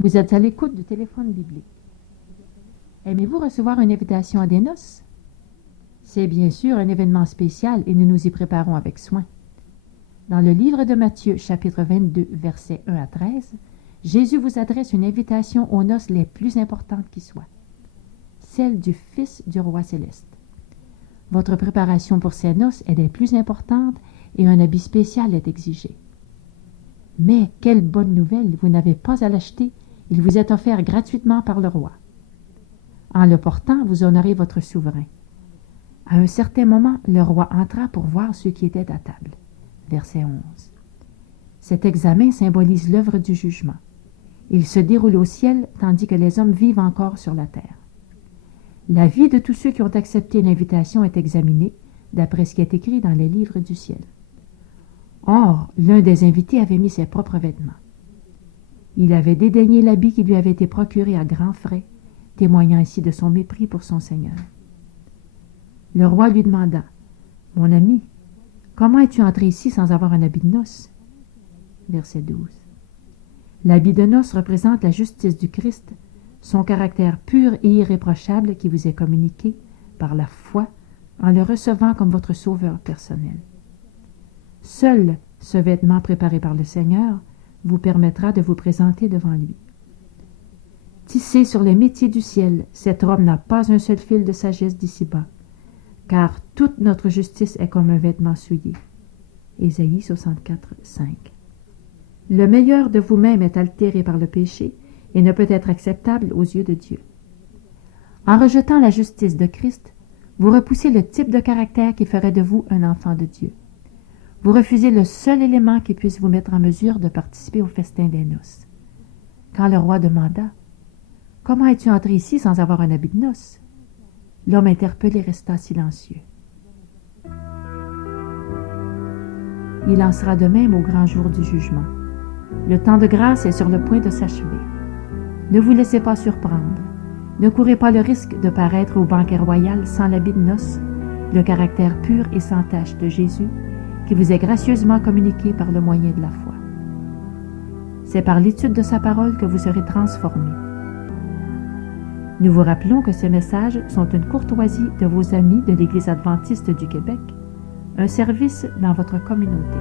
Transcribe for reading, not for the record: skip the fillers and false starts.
Vous êtes à l'écoute du téléphone biblique. Aimez-vous recevoir une invitation à des noces? C'est bien sûr un événement spécial et nous nous y préparons avec soin. Dans le livre de Matthieu, chapitre 22, versets 1 à 13, Jésus vous adresse une invitation aux noces les plus importantes qui soient, celle du Fils du Roi céleste. Votre préparation pour ces noces est des plus importantes et un habit spécial est exigé. Mais quelle bonne nouvelle, vous n'avez pas à l'acheter, il vous est offert gratuitement par le roi. En le portant, vous honorez votre souverain. À un certain moment, le roi entra pour voir ceux qui étaient à table. Verset 11. Cet examen symbolise l'œuvre du jugement. Il se déroule au ciel tandis que les hommes vivent encore sur la terre. La vie de tous ceux qui ont accepté l'invitation est examinée, d'après ce qui est écrit dans les livres du ciel. Or, l'un des invités avait mis ses propres vêtements. Il avait dédaigné l'habit qui lui avait été procuré à grands frais, témoignant ainsi de son mépris pour son Seigneur. Le roi lui demanda, « Mon ami, comment es-tu entré ici sans avoir un habit de noces ?» Verset 12. L'habit de noces représente la justice du Christ, son caractère pur et irréprochable qui vous est communiqué par la foi en le recevant comme votre sauveur personnel. Seul ce vêtement préparé par le Seigneur vous permettra de vous présenter devant lui. Tissée sur les métiers du ciel, cette robe n'a pas un seul fil de sagesse d'ici-bas, car toute notre justice est comme un vêtement souillé. Ésaïe 64, 5. Le meilleur de vous-même est altéré par le péché et ne peut être acceptable aux yeux de Dieu. En rejetant la justice de Christ, vous repoussez le type de caractère qui ferait de vous un enfant de Dieu. Vous refusez le seul élément qui puisse vous mettre en mesure de participer au festin des noces. Quand le roi demanda « Comment es-tu entré ici sans avoir un habit de noces ?» L'homme interpellé resta silencieux. Il en sera de même au grand jour du jugement. Le temps de grâce est sur le point de s'achever. Ne vous laissez pas surprendre. Ne courez pas le risque de paraître au banquet royal sans l'habit de noces, le caractère pur et sans tache de Jésus, qui vous est gracieusement communiqué par le moyen de la foi. C'est par l'étude de sa parole que vous serez transformés. Nous vous rappelons que ces messages sont une courtoisie de vos amis de l'Église adventiste du Québec, un service dans votre communauté.